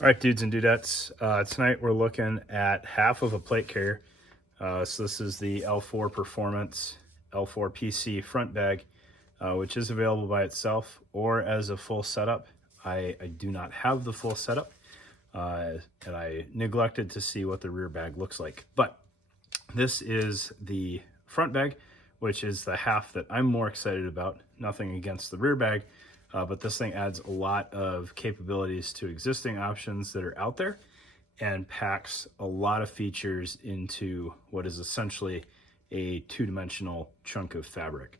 All right, dudes and dudettes, tonight we're looking at half of a plate carrier. So this is the L4 Performance L4PC front bag, which is available by itself or as a full setup. I do not have the full setup, and I neglected to see what the rear bag looks like. But this is the front bag, which is the half that I'm more excited about. Nothing against the rear bag, but this thing adds a lot of capabilities to existing options that are out there and packs a lot of features into what is essentially a two-dimensional chunk of fabric.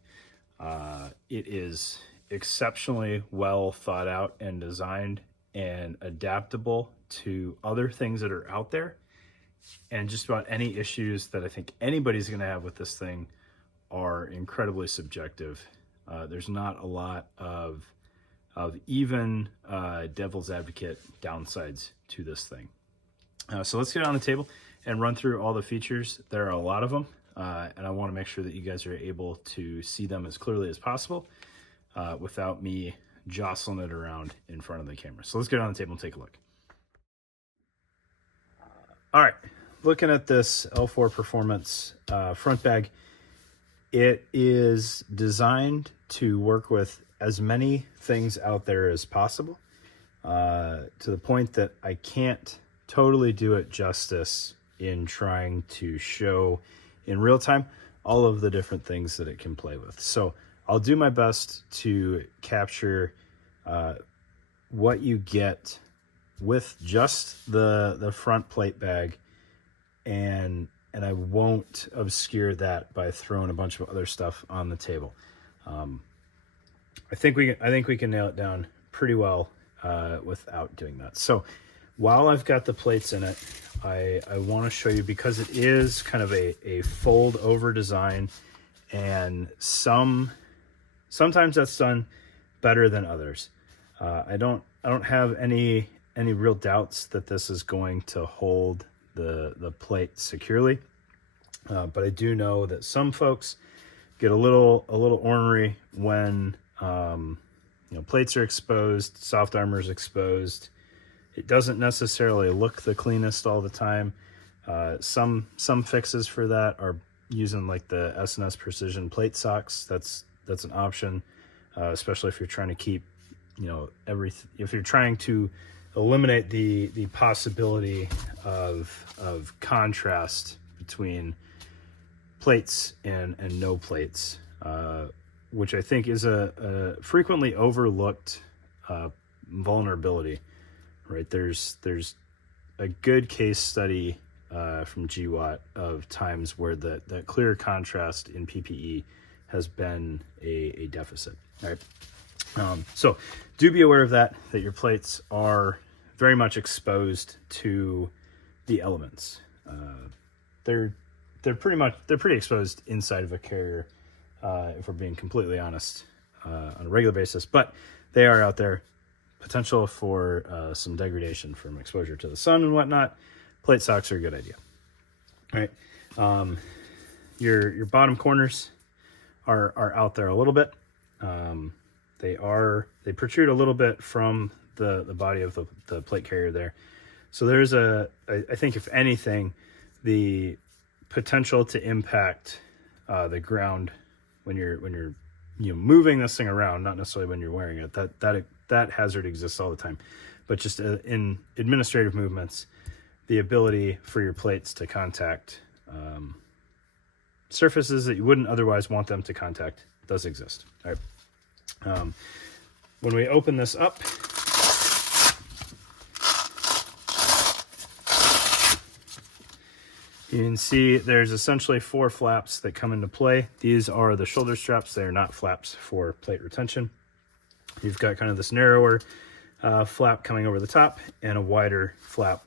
It is exceptionally well thought out and designed and adaptable to other things that are out there, and just about any issues that I think anybody's going to have with this thing are incredibly subjective. There's not a lot of even devil's advocate downsides to this thing. So let's get on the table and run through all the features. There are a lot of them, and I want to make sure that you guys are able to see them as clearly as possible without me jostling it around in front of the camera. So let's get on the table and take a look. All right, looking at this L4 Performance front bag, it is designed to work with as many things out there as possible, to the point that I can't totally do it justice in trying to show in real time all of the different things that it can play with. So I'll do my best to capture what you get with just the front plate bag, and I won't obscure that by throwing a bunch of other stuff on the table. I think we can nail it down pretty well without doing that. So while I've got the plates in it, I want to show you, because it is kind of a fold over design, and sometimes that's done better than others. I don't have any real doubts that this is going to hold the plate securely, but I do know that some folks get a little ornery when plates are exposed, soft armor is exposed. It doesn't necessarily look the cleanest all the time. Some fixes for that are using like the S&S Precision plate socks. That's an option, especially if you're trying to keep if you're trying to eliminate the possibility of contrast between plates and no plates, which I think is a frequently overlooked vulnerability. Right, there's a good case study from GWAT of times where that clear contrast in PPE has been a deficit. All right, so do be aware of that your plates are very much exposed to the elements. They're pretty exposed inside of a carrier, if we're being completely honest, on a regular basis, but they are out there. Potential for some degradation from exposure to the sun and whatnot. Plate socks are a good idea. All right, your bottom corners are out there a little bit. They protrude a little bit from the body of the plate carrier there. So there's I think if anything, the potential to impact the ground when you're moving this thing around, not necessarily when you're wearing it. That hazard exists all the time, but just in administrative movements, the ability for your plates to contact surfaces that you wouldn't otherwise want them to contact does exist. All right. When we open this up, you can see there's essentially 4 flaps that come into play. These are the shoulder straps. They are not flaps for plate retention. You've got kind of this narrower flap coming over the top and a wider flap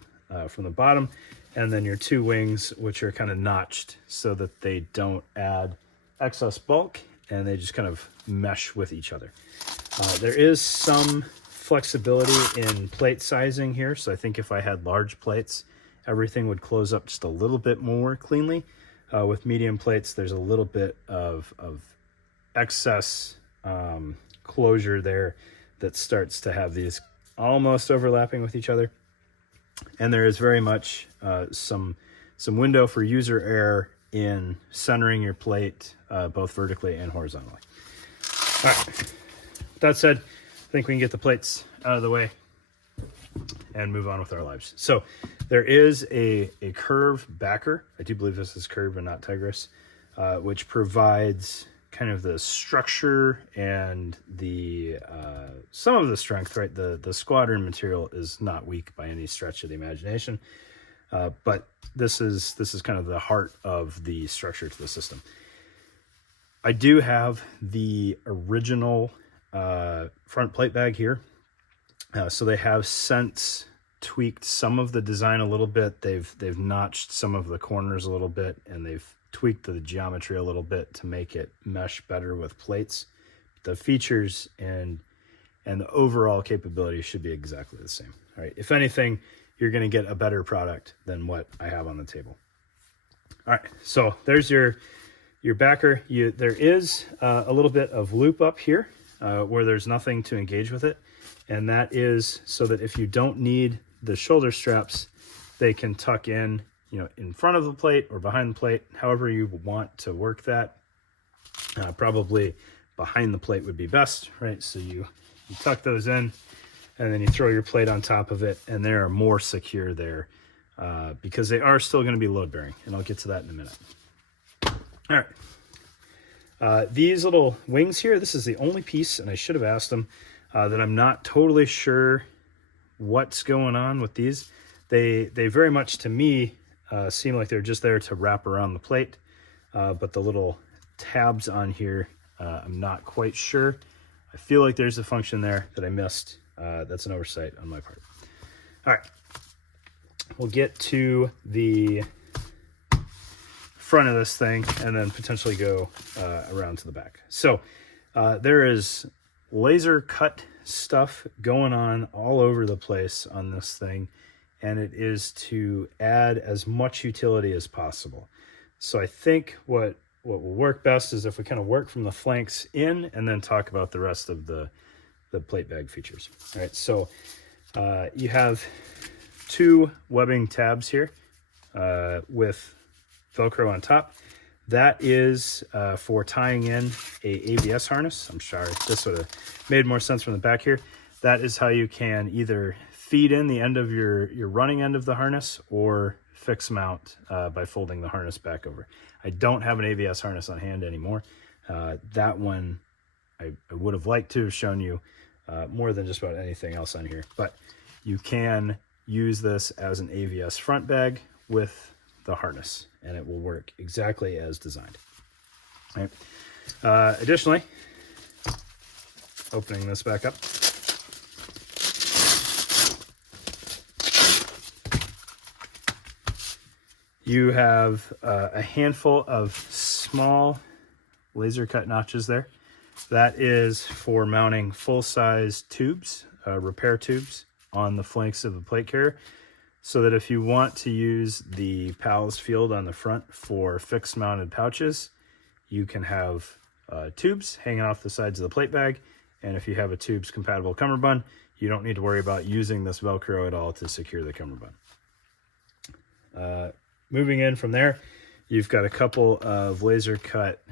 from the bottom. And then your 2 wings, which are kind of notched so that they don't add excess bulk and they just kind of mesh with each other. There is some flexibility in plate sizing here. So I think if I had large plates, everything would close up just a little bit more cleanly. With medium plates, there's a little bit of excess closure there that starts to have these almost overlapping with each other. And there is very much some window for user error in centering your plate, both vertically and horizontally. All right, with that said, I think we can get the plates out of the way and move on with our lives. So there is a curve backer. I do believe this is curve and not Tigris, which provides kind of the structure and the some of the strength, right? The squadron material is not weak by any stretch of the imagination, but this is kind of the heart of the structure to the system. I do have the original front plate bag here. So they have since tweaked some of the design a little bit. They've notched some of the corners a little bit, and they've tweaked the geometry a little bit to make it mesh better with plates. The features and the overall capability should be exactly the same. All right. If anything, you're going to get a better product than what I have on the table. All right. So there's your backer. There is a little bit of loop up here where there's nothing to engage with it. And that is so that if you don't need the shoulder straps, they can tuck in, in front of the plate or behind the plate, however you want to work that. Probably behind the plate would be best, right? So you tuck those in, and then you throw your plate on top of it, and they are more secure there because they are still going to be load bearing, and I'll get to that in a minute. All right. These little wings here, this is the only piece, and I should have asked them, that I'm not totally sure what's going on with these. They very much, to me, seem like they're just there to wrap around the plate, but the little tabs on here, I'm not quite sure. I feel like there's a function there that I missed. That's an oversight on my part. All right, we'll get to the front of this thing and then potentially go around to the back. So there is laser cut stuff going on all over the place on this thing, and it is to add as much utility as possible. So I think what will work best is if we kind of work from the flanks in and then talk about the rest of the plate bag features. All right, so you have two webbing tabs here with Velcro on top. That is for tying in a AVS harness. I'm sorry, this would have made more sense from the back here. That is how you can either feed in the end of your running end of the harness or fix mount by folding the harness back over. I don't have an AVS harness on hand anymore. That one I would have liked to have shown you more than just about anything else on here. But you can use this as an AVS front bag with the harness, and it will work exactly as designed. All right. Additionally, opening this back up, you have a handful of small laser cut notches there. That is for mounting full-size tubes, repair tubes on the flanks of the plate carrier, so that if you want to use the PALS field on the front for fixed mounted pouches, you can have tubes hanging off the sides of the plate bag. And if you have a tubes compatible cummerbund, you don't need to worry about using this Velcro at all to secure the cummerbund. Moving in from there, you've got a couple of laser cut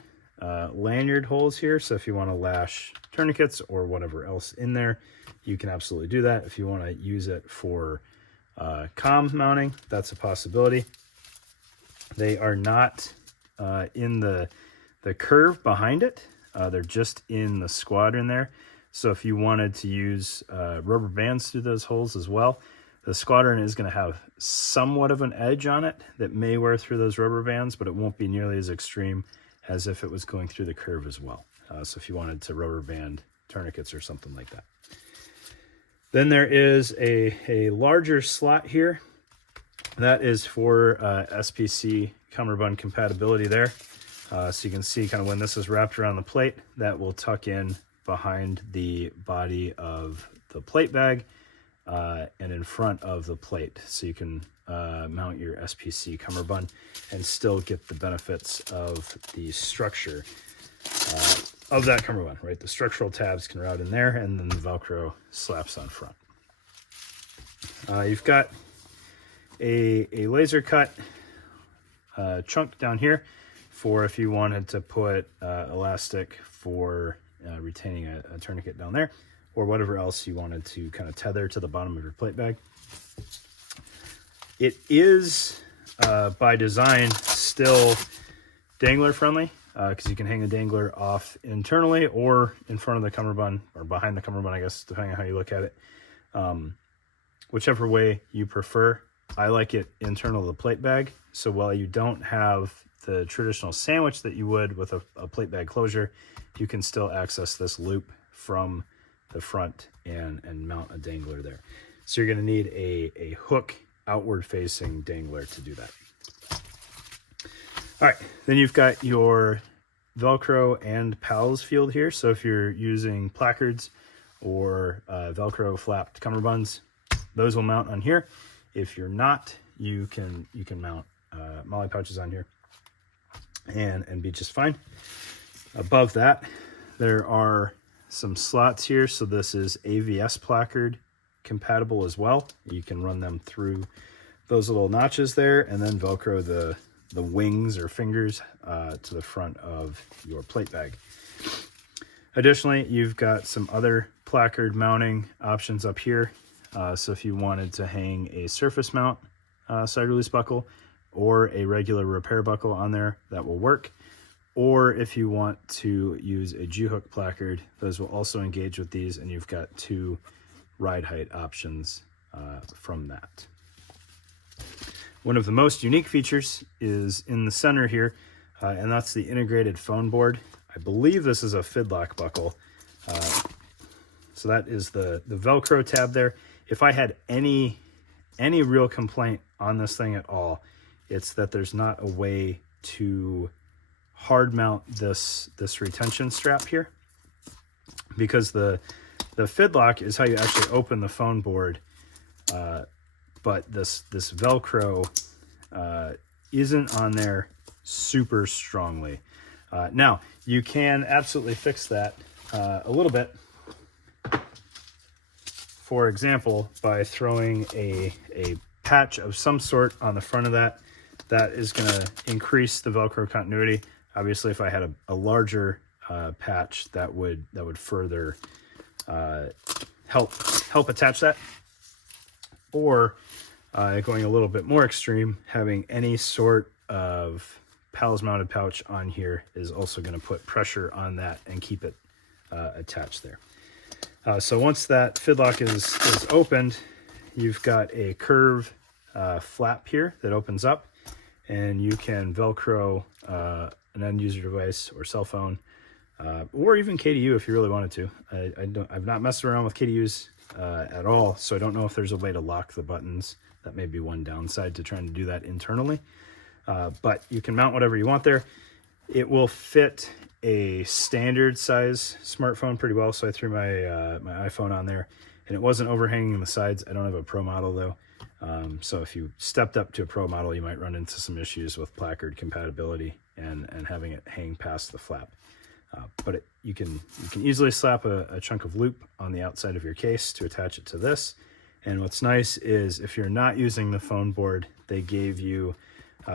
lanyard holes here. So if you want to lash tourniquets or whatever else in there, you can absolutely do that. If you want to use it for comm mounting, that's a possibility. They are not in the curve behind it. They're just in the squadron there. So if you wanted to use rubber bands through those holes as well, the squadron is going to have somewhat of an edge on it that may wear through those rubber bands, but it won't be nearly as extreme as if it was going through the curve as well. So if you wanted to rubber band tourniquets or something like that. Then there is a larger slot here. That is for SPC cummerbund compatibility there. So you can see kind of when this is wrapped around the plate, that will tuck in behind the body of the plate bag and in front of the plate. So you can mount your SPC cummerbund and still get the benefits of the structure of that cummerbund, right? The structural tabs can route in there, and then the Velcro slaps on front. You've got a laser cut chunk down here for if you wanted to put elastic for retaining a tourniquet down there, or whatever else you wanted to kind of tether to the bottom of your plate bag. It is by design still dangler friendly, because you can hang the dangler off internally or in front of the cummerbund, or behind the cummerbund, I guess, depending on how you look at it. Whichever way you prefer. I like it internal to the plate bag, so while you don't have the traditional sandwich that you would with a plate bag closure, you can still access this loop from the front and mount a dangler there. So you're going to need a hook outward facing dangler to do that. All right, then you've got your Velcro and PALS field here. So if you're using placards or Velcro flapped cummerbunds, those will mount on here. If you're not, you can mount MOLLE pouches on here and be just fine. Above that, there are some slots here. So this is AVS placard compatible as well. You can run them through those little notches there, and then Velcro the wings or fingers to the front of your plate bag. Additionally, you've got some other placard mounting options up here. So if you wanted to hang a surface mount side release buckle or a regular repair buckle on there, that will work. Or if you want to use a G-hook placard, those will also engage with these, and you've got two ride height options from that. One of the most unique features is in the center here, and that's the integrated phone board. I believe this is a fidlock buckle. So that is the Velcro tab there. If I had any real complaint on this thing at all, it's that there's not a way to hard mount this retention strap here, because the fidlock is how you actually open the phone board, but this Velcro isn't on there super strongly. Now you can absolutely fix that a little bit. For example, by throwing a patch of some sort on the front of that is going to increase the Velcro continuity. Obviously, if I had a larger patch, that would further help attach that. Or going a little bit more extreme, having any sort of PALS mounted pouch on here is also going to put pressure on that and keep it attached there. So once that fidlock is opened, you've got a curve flap here that opens up, and you can Velcro an end user device or cell phone, or even KDU if you really wanted to. I've not messed around with KDUs at all, so I don't know if there's a way to lock the buttons. That may be one downside to trying to do that internally. But you can mount whatever you want there. It will fit a standard size smartphone pretty well, so I threw my my iPhone on there, and it wasn't overhanging the sides. I don't have a Pro model though, so if you stepped up to a Pro model, you might run into some issues with placard compatibility and having it hang past the flap. But you can easily slap a chunk of loop on the outside of your case to attach it to this. And what's nice is if you're not using the phone board, they gave you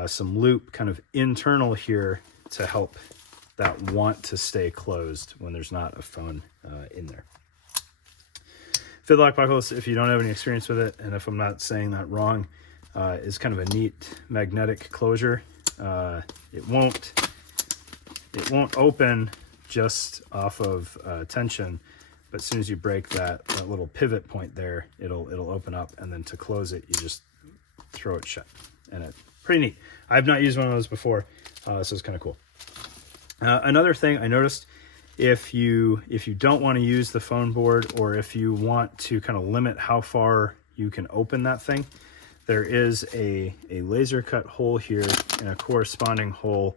some loop kind of internal here to help that want to stay closed when there's not a phone in there. Fidlock buckles, if you don't have any experience with it, and if I'm not saying that wrong, is kind of a neat magnetic closure. It won't open just off of tension, but as soon as you break that little pivot point there, it'll open up, and then to close it, you just throw it shut, and it's pretty neat. I've not used one of those before, so it's kind of cool. Another thing I noticed, if you don't want to use the phone board, or if you want to kind of limit how far you can open that thing, there is a laser cut hole here and a corresponding hole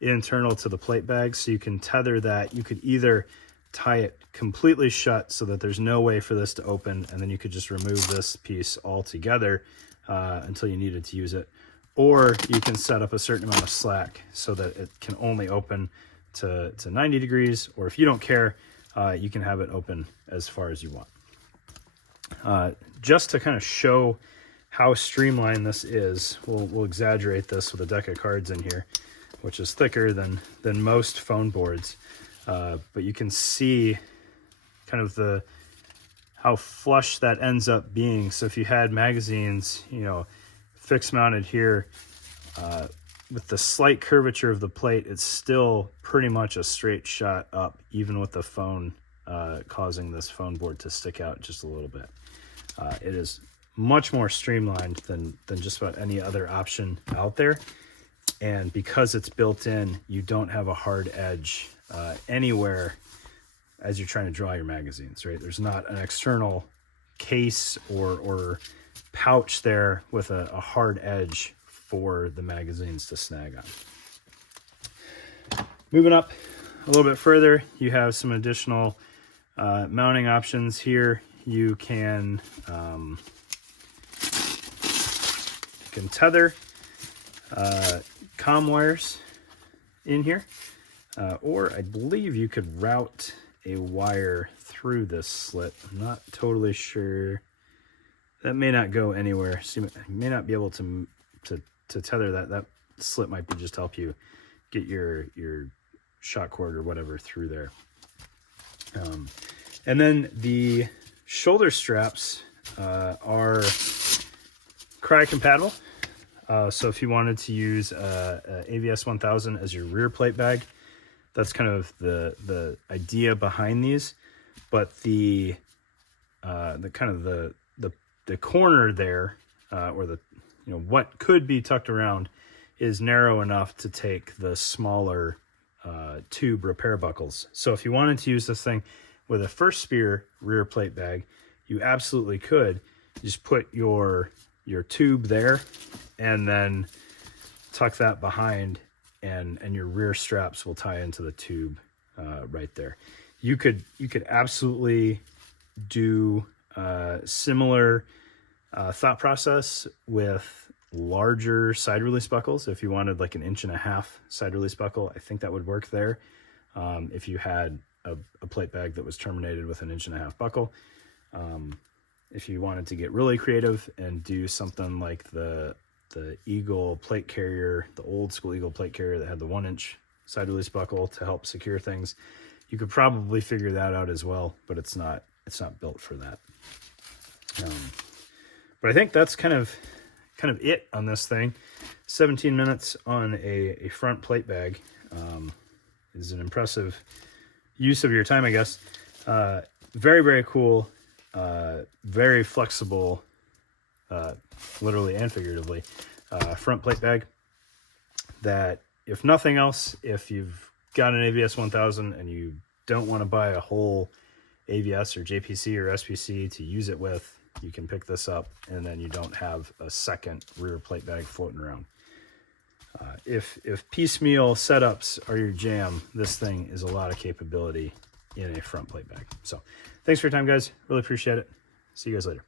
internal to the plate bag, so you can tether that. You could either tie it completely shut so that there's no way for this to open, and then you could just remove this piece altogether until you needed to use it, or you can set up a certain amount of slack so that it can only open to 90 degrees, or if you don't care, you can have it open as far as you want. Just to kind of show how streamlined this is. We'll exaggerate this with a deck of cards in here, which is thicker than most phone boards. But you can see kind of how flush that ends up being. So if you had magazines, you know, fixed mounted here, with the slight curvature of the plate, it's still pretty much a straight shot up, even with the phone causing this phone board to stick out just a little bit. It is much more streamlined than just about any other option out there. And because it's built in, you don't have a hard edge anywhere as you're trying to draw your magazines, right? There's not an external case or pouch there with a hard edge for the magazines to snag on. Moving up a little bit further, you have some additional mounting options here. You can tether comm wires in here, or I believe you could route a wire through this slit. I'm not totally sure. That may not go anywhere, so you may not be able to tether that. That slit might be just help you get your shot cord or whatever through there. And then the shoulder straps are Crye compatible. So if you wanted to use a AVS 1000 as your rear plate bag, that's kind of the idea behind these. But the corner there, or what could be tucked around, is narrow enough to take the smaller tube repair buckles. So if you wanted to use this thing with a first spear rear plate bag, you absolutely could. You just put your tube there and then tuck that behind, and your rear straps will tie into the tube right there. You could absolutely do similar thought process with larger side release buckles. If you wanted like an 1.5 inch side release buckle, I think that would work there. If you had a plate bag that was terminated with an 1.5 inch buckle. If you wanted to get really creative and do something like the Eagle plate carrier, the old school Eagle plate carrier that had the 1 inch side release buckle to help secure things, you could probably figure that out as well, but it's not built for that. But I think that's kind of it on this thing. 17 minutes on a front plate bag is an impressive use of your time, I guess. Very, very cool. Very flexible, literally and figuratively, front plate bag that, if nothing else, if you've got an AVS 1000 and you don't want to buy a whole AVS or JPC or SPC to use it with, you can pick this up, and then you don't have a second rear plate bag floating around. If piecemeal setups are your jam, this thing is a lot of capability in a front plate bag. So thanks for your time, guys. Really appreciate it. See you guys later.